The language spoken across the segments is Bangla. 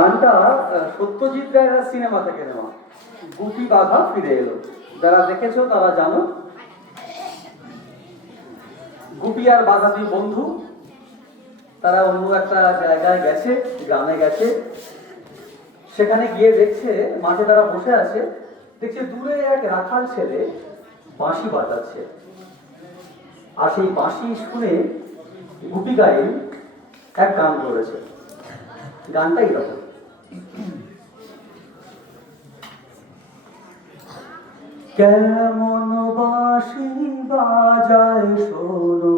গানটা সত্যজিৎ রায়ের সিনেমা থেকে নেওয়া। গুপি বাঘা ফিরে এলো। যারা দেখেছ তারা জানো। গুপি আর বাঘা দুই বন্ধু। তারা অন্য একটা জায়গায় গেছে, গ্রামে গেছে। সেখানে গিয়ে দেখছে, মাঠে তারা বসে আছে। দেখছে দূরে এক রাখাল ছেলে বাঁশি বাজাচ্ছে। আর সেই বাঁশি শুনে গুপি গায়ে এক গান করেছে গানটাই তখন। কেমন বাঁশি বাজায় শোনো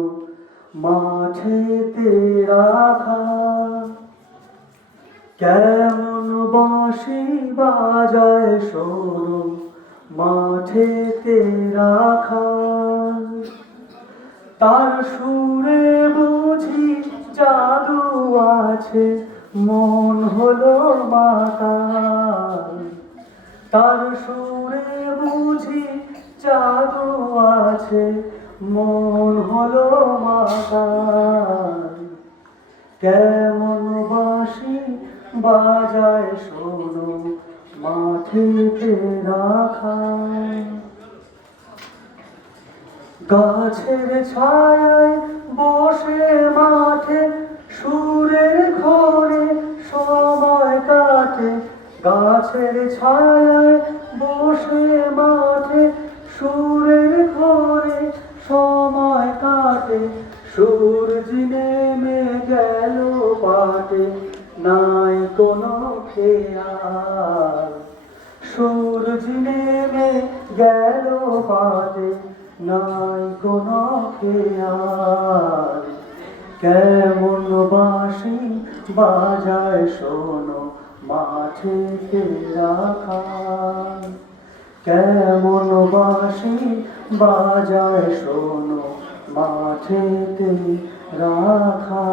মাঠেতে রাখা। কেমন বাঁশি বাজায় শোনো মাঠেতে রাখা। তার সুরে বুঝি জাদু আছে, মন হলো মাতাল। তার সুরে বুঝি আছে মন হলো মাতাল। কেমন বাঁশি বাজায় শোনো মাঠেতে রাখা। গাছের ছায়ায় বসে মাঠে সুরের ঘরে সময় কাটে। গাছের ছায়ায় বসে মাঠে সূর্য নেমে গেল পাটে, নাই কোনো খেয়াল। সূর্য নেমে গেল পাটে, নাই কোনো খেয়াল। কেমন বাঁশি বাজায় শোনো মাঠে রাখা কেমন বাঁশি বাজায় শোনো মাঠেতে রাখা